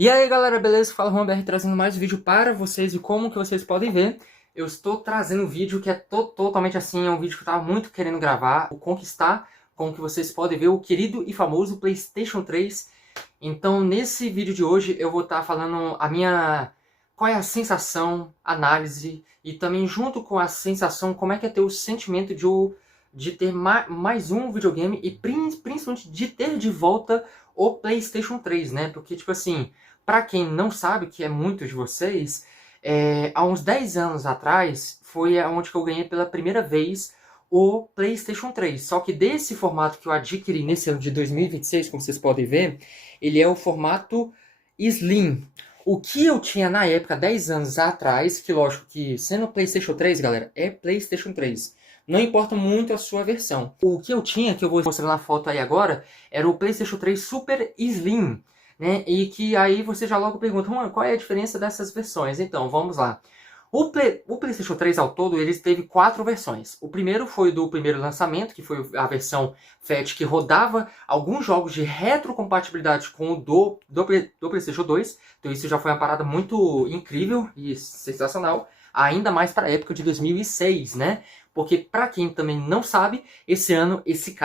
E aí galera, beleza? Fala Juan BR trazendo mais vídeo para vocês e como que vocês podem ver, eu estou trazendo um vídeo que é totalmente assim, é um vídeo que eu estava muito querendo gravar, o conquistar, como que vocês podem ver, o querido e famoso PlayStation 3. Então nesse vídeo de hoje eu vou estar falando qual é a sensação, análise e também junto com a sensação, como é que é ter o sentimento de ter mais um videogame e principalmente de ter de volta o PlayStation 3, né? Porque tipo assim, para quem não sabe, que é muitos de vocês, há uns 10 anos atrás foi onde que eu ganhei pela primeira vez o PlayStation 3. Só que desse formato que eu adquiri nesse ano de 2026, como vocês podem ver, ele é o formato Slim. O que eu tinha na época, 10 anos atrás, que lógico que sendo PlayStation 3, galera, é PlayStation 3. Não importa muito a sua versão. O que eu tinha, que eu vou mostrar na foto aí agora, era o PlayStation 3 Super Slim, né? E que aí você já logo pergunta, qual é a diferença dessas versões? Então, vamos lá. O PlayStation 3 ao todo, ele teve 4 versões. O primeiro foi do primeiro lançamento, que foi a versão FAT, que rodava alguns jogos de retrocompatibilidade com o do PlayStation 2. Então isso já foi uma parada muito incrível e sensacional, ainda mais para a época de 2006, né? Porque para quem também não sabe, esse ano, esse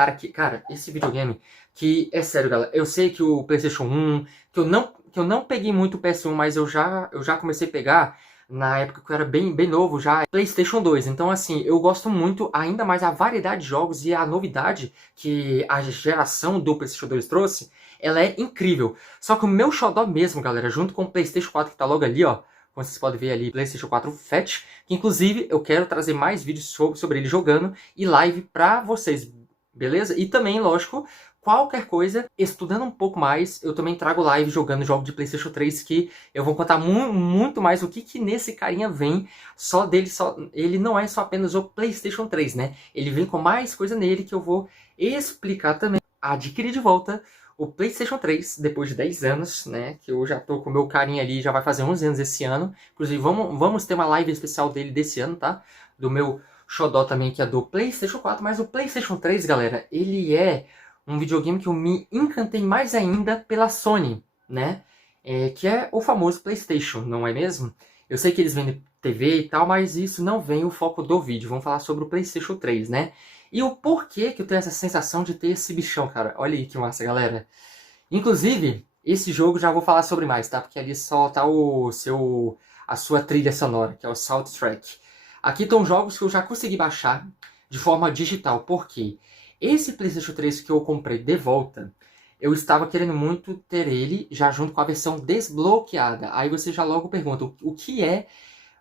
videogame, que é sério, galera, eu sei que o PlayStation 1, que eu não peguei muito o PS1, mas eu já comecei a pegar na época que eu era bem novo já, PlayStation 2. Então, assim, eu gosto muito, ainda mais a variedade de jogos e a novidade que a geração do PlayStation 2 trouxe, ela é incrível. Só que o meu xodó mesmo, galera, junto com o PlayStation 4 que tá logo ali, ó, como vocês podem ver ali, PlayStation 4 Fat, que inclusive eu quero trazer mais vídeos sobre ele jogando e live pra vocês, beleza? E também, lógico, qualquer coisa, estudando um pouco mais, eu também trago live jogando jogos de PlayStation 3 que eu vou contar muito mais o que nesse carinha vem. Ele não é só apenas o PlayStation 3, né? Ele vem com mais coisa nele que eu vou explicar também. Adquirir de volta o PlayStation 3 depois de 10 anos, né? Que eu já tô com o meu carinha ali, já vai fazer 11 anos esse ano. Inclusive, vamos ter uma live especial dele desse ano, tá? Do meu xodó também, que é do PlayStation 4. Mas o PlayStation 3, galera, ele é um videogame que eu me encantei mais ainda pela Sony, né? Que é o famoso PlayStation, não é mesmo? Eu sei que eles vendem TV e tal, mas isso não vem o foco do vídeo. Vamos falar sobre o PlayStation 3, né? E o porquê que eu tenho essa sensação de ter esse bichão, cara. Olha aí que massa, galera. Inclusive, esse jogo já vou falar sobre mais, tá? Porque ali só tá a sua trilha sonora, que é o soundtrack. Aqui estão jogos que eu já consegui baixar de forma digital. Por quê? Esse PlayStation 3 que eu comprei de volta, eu estava querendo muito ter ele já junto com a versão desbloqueada. Aí você já logo pergunta, o que é,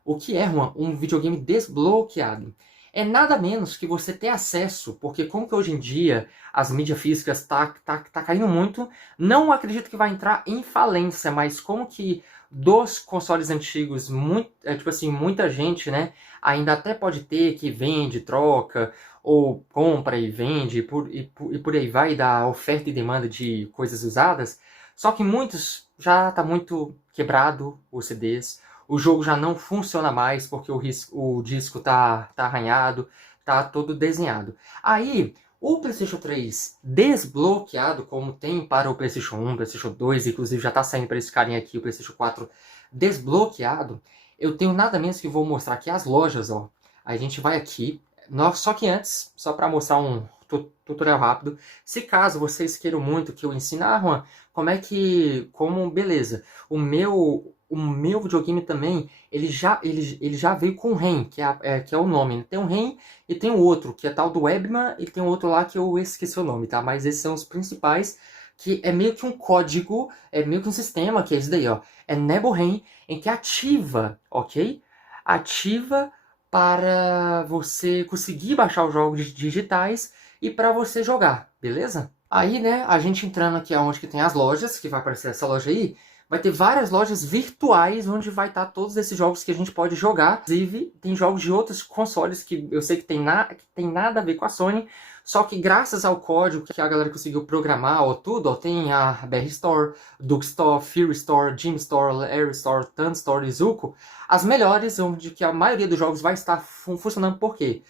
Juan, um videogame desbloqueado? É nada menos que você ter acesso, porque como que hoje em dia as mídias físicas tá caindo muito, não acredito que vai entrar em falência, mas como que dos consoles antigos, tipo assim, muita gente, né, ainda até pode ter que vende, troca, ou compra e vende, e por aí vai, da oferta e demanda de coisas usadas, só que muitos já tá muito quebrado os CDs, o jogo já não funciona mais porque o disco tá arranhado, tá todo desenhado. Aí, o PlayStation 3 desbloqueado, como tem para o PlayStation 1, PlayStation 2, inclusive já tá saindo para esse carinha aqui, o PlayStation 4 desbloqueado, eu tenho nada menos que vou mostrar aqui as lojas, ó. Aí a gente vai aqui, só que antes, só para mostrar um tutorial rápido, se caso vocês queiram muito que eu ensine, Juan, beleza, o meu videogame também, ele já veio com o REM, que é o nome. Tem um REM e tem o outro, que é tal do Webman, e tem outro lá que eu esqueci o nome, tá? Mas esses são os principais, que é meio que um código, é meio que um sistema, que é esse daí, ó. É NeboREM, em que ativa, ok? Ativa para você conseguir baixar os jogos digitais e para você jogar, beleza? Aí, né, a gente entrando aqui aonde que tem as lojas, que vai aparecer essa loja aí, vai ter várias lojas virtuais onde vai estar todos esses jogos que a gente pode jogar. Inclusive, tem jogos de outros consoles que eu sei que tem nada a ver com a Sony, só que graças ao código que a galera conseguiu programar, ó, tudo, ó, tem a BR Store, Duke Store, Fury Store, Jim Store, Air Store, Tan Store e Zuko, as melhores, onde que a maioria dos jogos vai estar funcionando. Por quê?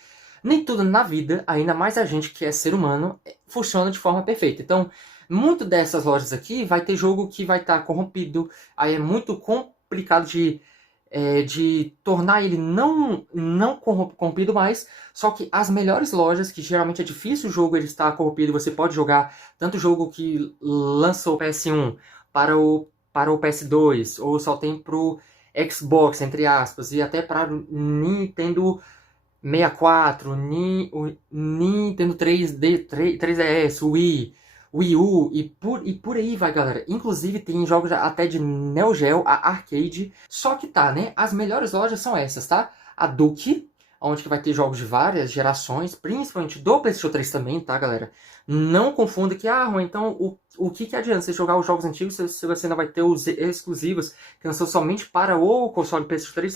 Nem tudo na vida, ainda mais a gente que é ser humano, funciona de forma perfeita. Então, Muito dessas lojas aqui vai ter jogo que vai estar corrompido, aí é muito complicado de tornar ele não corrompido mais, só que as melhores lojas, que geralmente é difícil o jogo ele estar corrompido, você pode jogar tanto jogo que lançou o PS1 para o PS2, ou só tem pro Xbox, entre aspas, e até para Nintendo 64, o Nintendo 3DS, Wii U e por aí vai, galera. Inclusive tem jogos até de Neo Geo, a Arcade. Só que tá, né? As melhores lojas são essas, tá? A Duke, onde que vai ter jogos de várias gerações, principalmente do PlayStation 3 também, tá, galera? Não confunda que, então o que adianta você jogar os jogos antigos se você não vai ter os exclusivos que lançou somente para o console PlayStation 3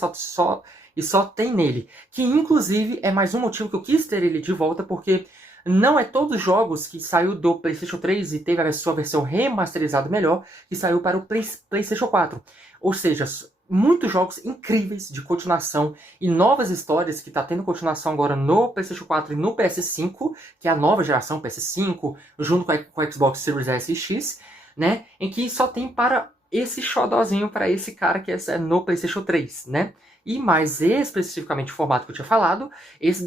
só tem nele. Que inclusive é mais um motivo que eu quis ter ele de volta, porque não é todos os jogos que saiu do PlayStation 3 e teve a sua versão remasterizada melhor que saiu para o PlayStation 4. Ou seja, muitos jogos incríveis de continuação e novas histórias que está tendo continuação agora no PlayStation 4 e no PS5, que é a nova geração PS5, junto com a Xbox Series S e X, né? Em que só tem para esse xodózinho para esse cara que é no PlayStation 3, né? E mais especificamente o formato que eu tinha falado, esse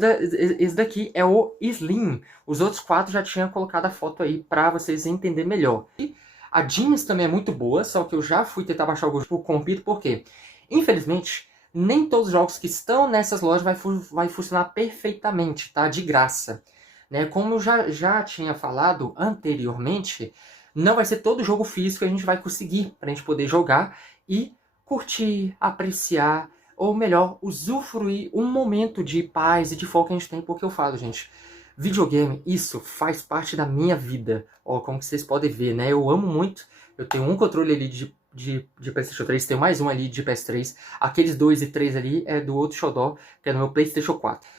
daqui é o Slim. Os outros 4 já tinha colocado a foto aí para vocês entenderem melhor. E a Jeans também é muito boa, só que eu já fui tentar baixar o jogo corrompido, porque, infelizmente, nem todos os jogos que estão nessas lojas vai funcionar perfeitamente, tá? De graça. Né? Como eu já tinha falado anteriormente, não vai ser todo jogo físico que a gente vai conseguir para a gente poder jogar e curtir, apreciar, ou melhor, usufruir um momento de paz e de foco que a gente tem, porque eu falo, gente, videogame, isso faz parte da minha vida. Ó, como que vocês podem ver, né? Eu amo muito. Eu tenho um controle ali de PlayStation 3, tenho mais um ali de PS3. Aqueles 2 e 3 ali é do outro xodó, que é no meu PlayStation 4.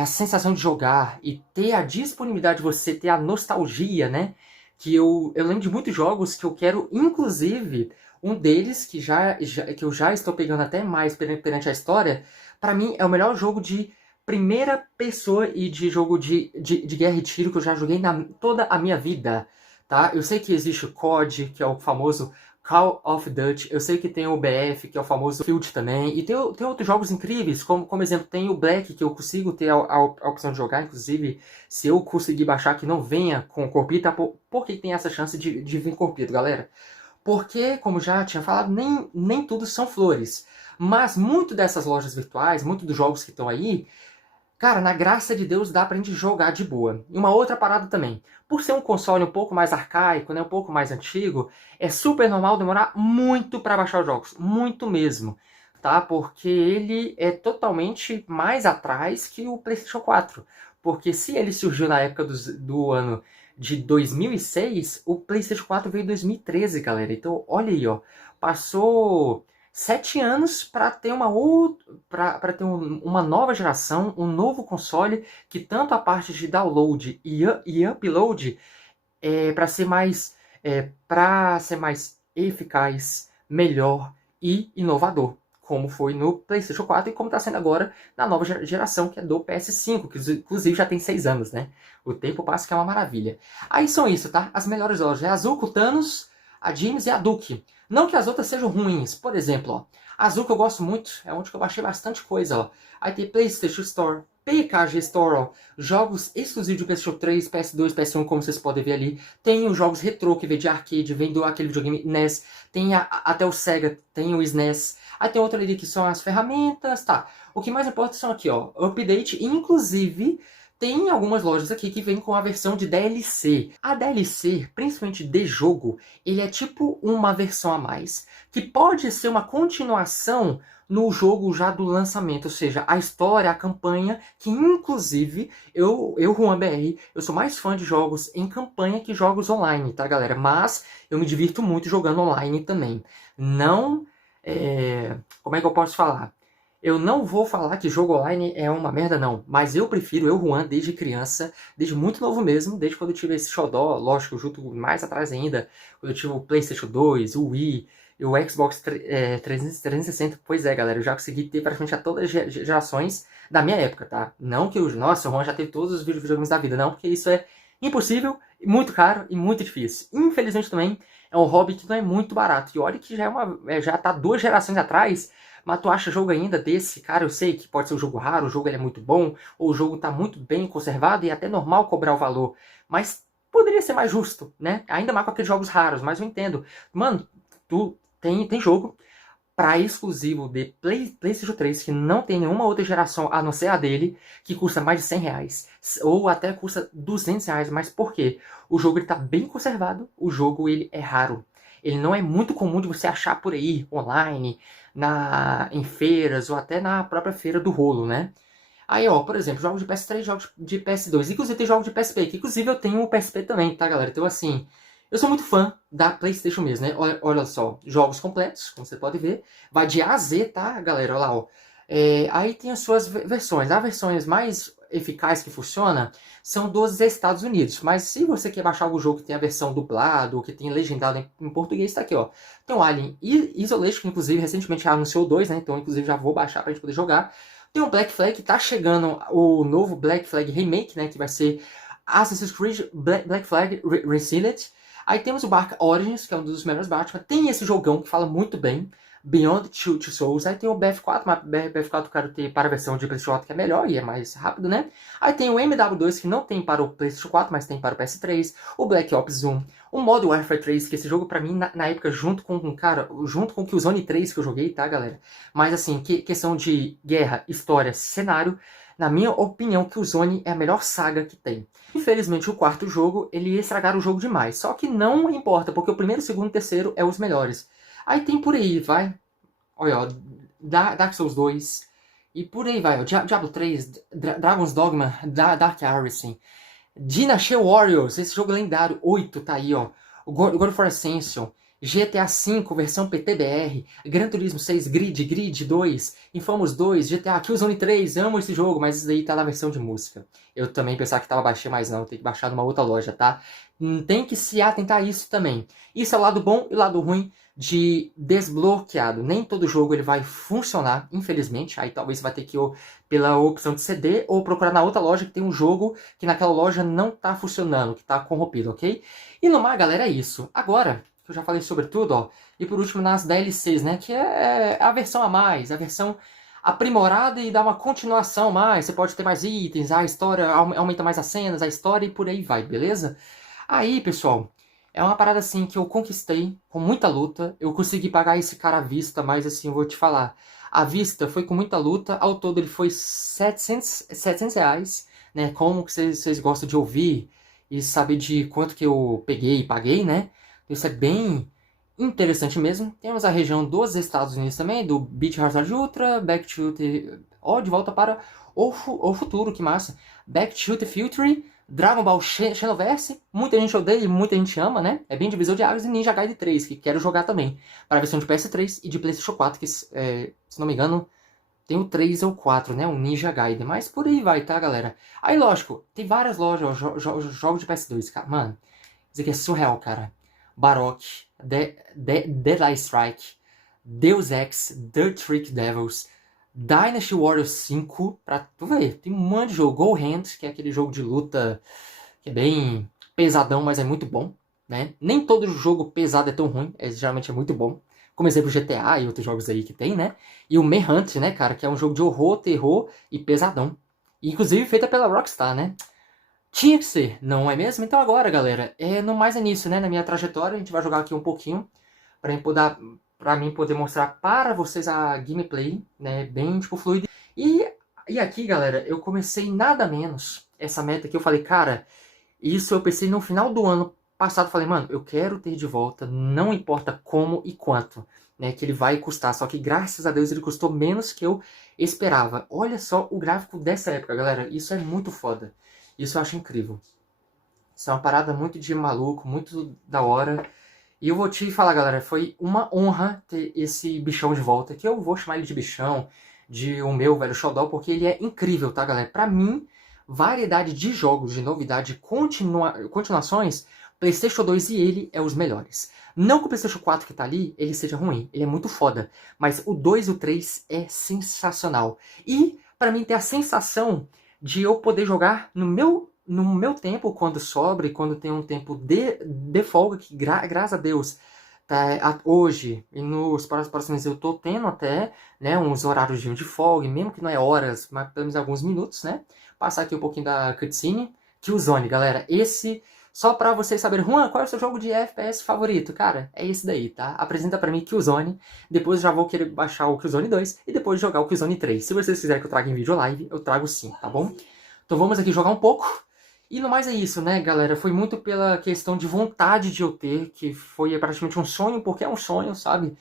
A sensação de jogar e ter a disponibilidade de você ter a nostalgia, né? Que eu lembro de muitos jogos que eu quero, inclusive, um deles, que eu já estou pegando até mais perante a história, para mim é o melhor jogo de primeira pessoa e de jogo de guerra e tiro que eu já joguei toda a minha vida, tá? Eu sei que existe o COD, que é o famoso Call of Duty, eu sei que tem o BF, que é o famoso Field também, e tem outros jogos incríveis, como exemplo, tem o Black, que eu consigo ter a opção de jogar, inclusive, se eu conseguir baixar que não venha com corrupito, tá? Por que tem essa chance de vir corrupito, galera? Porque, como já tinha falado, nem tudo são flores. Mas muito dessas lojas virtuais, muito dos jogos que estão aí, cara, na graça de Deus dá pra gente jogar de boa. E uma outra parada também. Por ser um console um pouco mais arcaico, né, um pouco mais antigo, é super normal demorar muito pra baixar os jogos. Muito mesmo. Tá? Porque ele é totalmente mais atrás que o PlayStation 4. Porque se ele surgiu na época do ano de 2006, o PlayStation 4 veio em 2013, galera. Então, olha aí, ó. Passou 7 anos para ter uma nova geração, um novo console, que tanto a parte de download e upload para ser mais eficaz, melhor e inovador, como foi no PlayStation 4 e como está sendo agora na nova geração, que é do PS5, que inclusive já tem 6 anos, né? O tempo passa, que é uma maravilha. Aí são isso, tá? As melhores lojas é a Azul, o Thanos, a James e a Duke. Não que as outras sejam ruins. Por exemplo, ó, a Azul que eu gosto muito, é onde que eu baixei bastante coisa, ó. Aí tem PlayStation Store, PKG Store, ó, jogos exclusivos de PlayStation 3, PS2, PS1, como vocês podem ver ali. Tem os jogos retrô, que vem de arcade, vem do aquele videogame NES. Tem até o Sega, tem o SNES. Aí tem outro ali que são as ferramentas, tá. O que mais importa são aqui, ó, update, inclusive tem algumas lojas aqui que vêm com a versão de DLC. A DLC, principalmente de jogo, ele é tipo uma versão a mais, que pode ser uma continuação no jogo já do lançamento, ou seja, a história, a campanha, que inclusive, Juan BR, eu sou mais fã de jogos em campanha que jogos online, tá, galera? Mas eu me divirto muito jogando online também. Não, como é que eu posso falar? Eu não vou falar que jogo online é uma merda, não. Mas eu prefiro, Juan, desde criança, desde muito novo mesmo, desde quando eu tive esse xodó, lógico, junto mais atrás ainda, quando eu tive o PlayStation 2, o Wii, e o Xbox 360. Pois é, galera, eu já consegui ter praticamente a todas as gerações da minha época, tá? Não que nossa, o Juan já teve todos os videogames da vida, não, porque isso é Impossível, muito caro e muito difícil. Infelizmente também é um hobby que não é muito barato. E olha que já tá 2 gerações atrás, mas tu acha jogo ainda desse, cara, eu sei que pode ser um jogo raro, o jogo ele é muito bom, ou o jogo tá muito bem conservado e é até normal cobrar o valor. Mas poderia ser mais justo, né? Ainda mais com aqueles jogos raros, mas eu entendo. Mano, tem jogo para exclusivo de PlayStation 3, que não tem nenhuma outra geração a não ser a dele, que custa mais de R$ 100, ou até custa R$ 200, mas por quê? O jogo ele tá bem conservado, o jogo ele é raro. Ele não é muito comum de você achar por aí, online, em feiras, ou até na própria feira do rolo, né? Aí, ó, por exemplo, jogos de PS3, jogos de PS2, inclusive tem jogos de PSP, que inclusive eu tenho o PSP também, tá, galera? Então, assim, eu sou muito fã da PlayStation mesmo, né? Olha só, jogos completos, como você pode ver, vai de A a Z, tá, galera? Olha lá, ó. Aí tem as suas versões. As versões mais eficazes que funciona são dos Estados Unidos, mas se você quer baixar algum jogo que tem a versão dublado, ou que tem legendado em português, tá aqui, ó. Tem o Alien Isolation, que inclusive recentemente já anunciou 2, né? Então, inclusive, já vou baixar pra gente poder jogar. Tem o Black Flag, tá chegando o novo Black Flag Remake, né, que vai ser Assassin's Creed Black Flag Resealed. Aí temos o Ark Origins, que é um dos melhores Batman. Tem esse jogão que fala muito bem, Beyond Two Souls. Aí tem o BF4, mas BF4 eu quero ter para a versão de PlayStation 4, que é melhor e é mais rápido, né? Aí tem o MW2, que não tem para o PlayStation 4, mas tem para o PS3. O Black Ops 1. O Modern Warfare 3, que esse jogo pra mim, na época, junto com o Killzone 3 que eu joguei, tá, galera? Mas assim, questão de guerra, história, cenário, na minha opinião, Killzone é a melhor saga que tem. Infelizmente, o quarto jogo, ele ia estragar o jogo demais. Só que não importa, porque o primeiro, segundo e terceiro é os melhores. Aí tem por aí, vai. Olha, ó, Dark Souls 2. E por aí vai, ó, Diablo 3, Dragon's Dogma, Dark Arisen. Dynasty Warriors, esse jogo lendário, 8 tá aí, ó. O God of War Ascension, GTA V, versão PTBR, Gran Turismo 6, Grid 2, Infamous 2, GTA Killzone 3, amo esse jogo, mas isso daí tá na versão de música. Eu também pensava que tava baixando, mas não, tem que baixar numa outra loja, tá? Tem que se atentar a isso também. Isso é o lado bom e o lado ruim de desbloqueado. Nem todo jogo ele vai funcionar, infelizmente. Aí talvez você vai ter que ir pela opção de CD ou procurar na outra loja que tem um jogo que naquela loja não tá funcionando, que tá corrompido, ok? E no mais, galera, é isso. Agora, que eu já falei sobre tudo, ó, e por último nas DLCs, né, que é a versão a mais, a versão aprimorada e dá uma continuação mais, você pode ter mais itens, a história aumenta mais as cenas, a história e por aí vai, beleza? Aí, pessoal, é uma parada assim que eu conquistei com muita luta, eu consegui pagar esse cara à vista, mas assim, eu vou te falar, à vista foi com muita luta, ao todo ele foi R$ 700, né, como que vocês gostam de ouvir e saber de quanto que eu peguei e paguei, né? Isso é bem interessante mesmo. Temos a região dos Estados Unidos também, do Beach Hazard Ultra, Back to the... Ó, de volta para o futuro, que massa. Back to the Future, Dragon Ball Xenoverse, muita gente odeia e muita gente ama, né? É bem divisor de águas, e Ninja Gaiden 3, que quero jogar também. Para a versão de PS3 e de PlayStation 4, que, se não me engano, tem o 3 ou 4, né? O Ninja Gaiden. Mas por aí vai, tá, galera? Aí, lógico, tem várias lojas, jogos de PS2, cara. Mano, isso aqui é surreal, cara. Barok, Deadeye Strike, Deus Ex, The Trick Devils, Dynasty Warriors 5, pra tu ver, tem um monte de jogo. Go Hand, que é aquele jogo de luta que é bem pesadão, mas é muito bom, né? Nem todo jogo pesado é tão ruim, geralmente é muito bom. Como exemplo, GTA e outros jogos aí que tem, né? E o Manhunt, né, cara, que é um jogo de horror, terror e pesadão. Inclusive feita pela Rockstar, né? Tinha que ser, não é mesmo? Então agora, galera, no mais é nisso, né? Na minha trajetória, a gente vai jogar aqui um pouquinho para mim poder mostrar para vocês a gameplay, né? Bem, tipo, fluida. E aqui, galera, eu comecei nada menos essa meta que eu falei, cara, isso eu pensei no final do ano passado, falei, mano, eu quero ter de volta, não importa como e quanto, né? Que ele vai custar, só que graças a Deus ele custou menos que eu esperava. Olha só o gráfico dessa época, galera, isso é muito foda. Isso eu acho incrível. Isso é uma parada muito de maluco, muito da hora. E eu vou te falar, galera, foi uma honra ter esse bichão de volta, que eu vou chamar ele de bichão, de o meu velho xodó, porque ele é incrível, tá, galera? Pra mim, variedade de jogos, de novidade, continuações, PlayStation 2 e ele é os melhores. Não que o PlayStation 4 que tá ali, ele seja ruim, ele é muito foda, mas o 2 e o 3 é sensacional. E, pra mim, ter a sensação de eu poder jogar no meu no meu tempo, quando sobre, quando tem um tempo de folga, que graças a Deus, tá, hoje e nos próximos meses eu tô tendo até, né, uns horários de folga, e mesmo que não é horas, mas pelo menos alguns minutos, né? Passar aqui um pouquinho da cutscene. Killzone, galera, esse, só pra vocês saberem, Juan, qual é o seu jogo de FPS favorito? Cara, é esse daí, tá? Apresenta pra mim Killzone, depois já vou querer baixar o Killzone 2 e depois jogar o Killzone 3. Se vocês quiserem que eu traga em vídeo live, eu trago sim, tá bom? Então vamos aqui jogar um pouco. E no mais é isso, né, galera? Foi muito pela questão de vontade de eu ter, que foi praticamente um sonho, porque é um sonho, sabe?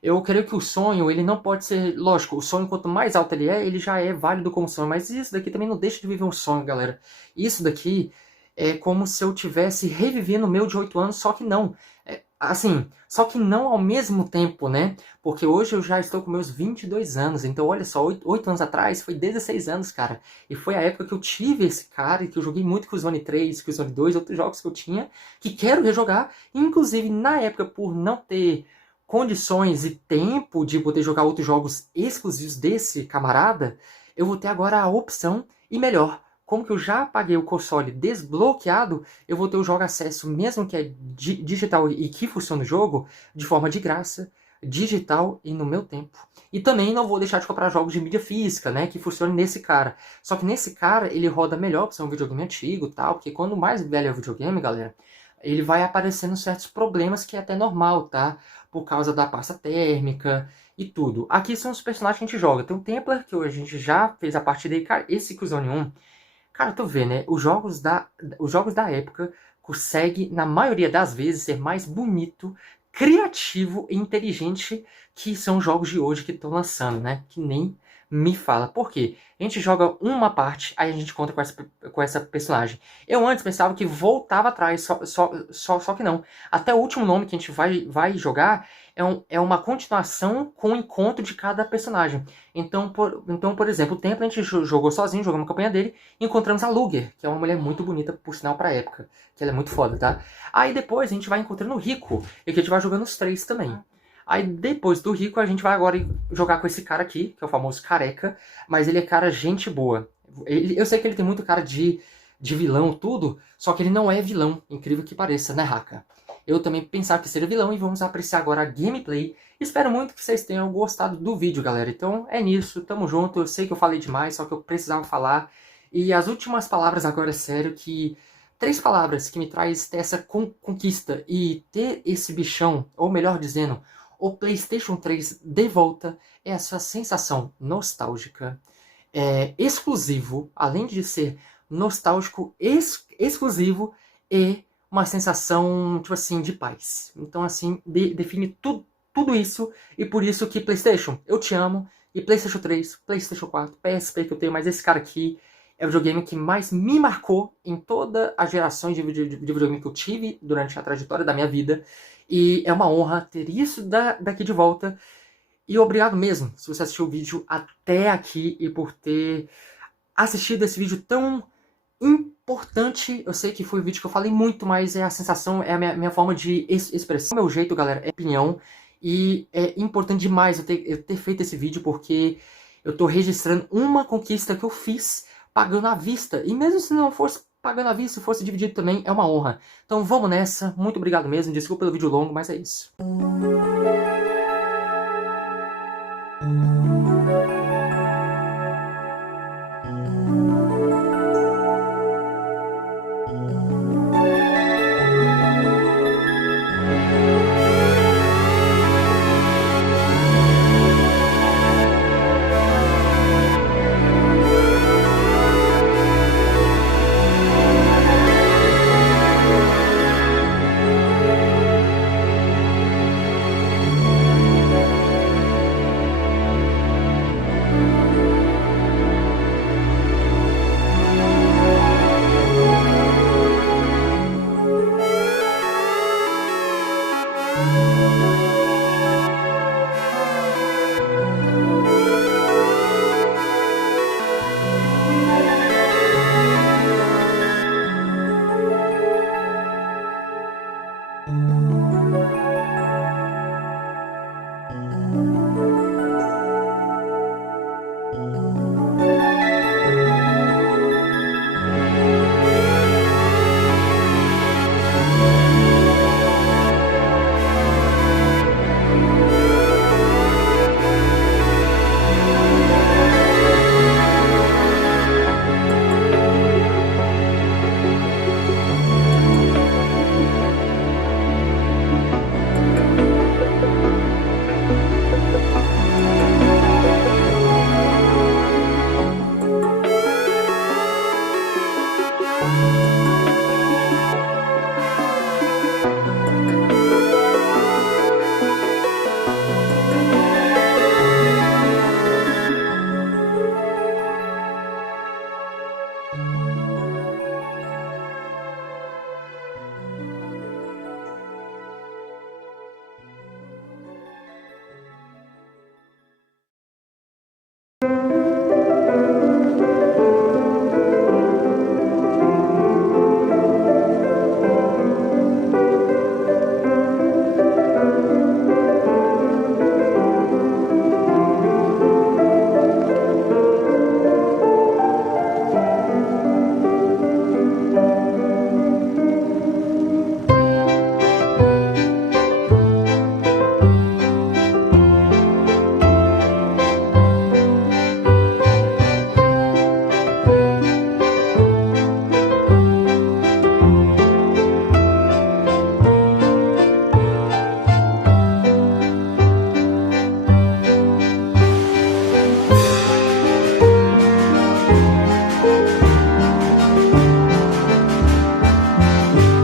Eu creio que o sonho, ele não pode ser... Lógico, o sonho, quanto mais alto ele é, ele já é válido como sonho. Mas isso daqui também não deixa de viver um sonho, galera. Isso daqui é como se eu tivesse revivendo o meu de 8 anos, só que não. Assim, só que não ao mesmo tempo, né? Porque hoje eu já estou com meus 22 anos. Então, olha só, 8 anos atrás foi 16 anos, cara. E foi a época que eu tive esse cara e que eu joguei muito com o Zone 3, com o Zone 2, outros jogos que eu tinha, que quero rejogar. Inclusive, na época, por não ter condições e tempo de poder jogar outros jogos exclusivos desse camarada, eu vou ter agora a opção, e melhor, como que eu já paguei o console desbloqueado, eu vou ter o jogo acesso, mesmo que é digital e que funciona o jogo, de forma de graça, digital e no meu tempo. E também não vou deixar de comprar jogos de mídia física, né, que funcione nesse cara. Só que nesse cara, ele roda melhor, porque é um videogame antigo e tal, porque quando mais velho é o videogame, galera, ele vai aparecendo certos problemas que é até normal, tá? Por causa da pasta térmica e tudo. Aqui são os personagens que a gente joga. Tem o Templar, que a gente já fez a partida aí. Cara, esse Killzone 1, cara, tu vê, né? Os jogos da época conseguem, na maioria das vezes, ser mais bonito, criativo e inteligente que são os jogos de hoje que estão lançando, né? Que nem me fala. Por quê? A gente joga uma parte, aí a gente conta com essa personagem. Eu antes pensava que voltava atrás, só que não. Até o último nome que a gente vai jogar é uma continuação com o encontro de cada personagem. Então, por exemplo, o Templo a gente jogou sozinho, jogamos a campanha dele, e encontramos a Luger, que é uma mulher muito bonita, por sinal, pra época. Que ela é muito foda, tá? Aí depois a gente vai encontrando o Rico, e que a gente vai jogando os 3 também. Aí depois do Rico a gente vai agora jogar com esse cara aqui, que é o famoso Careca, mas ele é cara gente boa. Eu sei que ele tem muito cara de vilão, tudo, só que ele não é vilão, incrível que pareça, né, Haka? Eu também pensava que seria vilão e vamos apreciar agora a gameplay. Espero muito que vocês tenham gostado do vídeo, galera. Então é nisso, tamo junto. Eu sei que eu falei demais, só que eu precisava falar. E as últimas palavras agora, é sério, que... 3 palavras que me traz essa conquista e ter esse bichão, ou melhor dizendo, o PlayStation 3 de volta, é essa sensação nostálgica, exclusivo, além de ser nostálgico, exclusivo, e uma sensação, tipo assim, de paz. Então, assim, define tudo isso, e por isso que PlayStation, eu te amo, e PlayStation 3, PlayStation 4, PSP que eu tenho, mas esse cara aqui é o videogame que mais me marcou em toda a geração de videogame que eu tive durante a trajetória da minha vida. E é uma honra ter isso daqui de volta. E obrigado mesmo se você assistiu o vídeo até aqui e por ter assistido esse vídeo tão importante. Eu sei que foi um vídeo que eu falei muito, mas é a sensação, é a minha forma de expressar. O meu jeito, galera, é opinião. E é importante demais eu ter feito esse vídeo porque eu tô registrando uma conquista que eu fiz pagando à vista. E mesmo se não fosse pagando à vista, se fosse dividido também, é uma honra. Então vamos nessa. Muito obrigado mesmo. Desculpa pelo vídeo longo, mas é isso.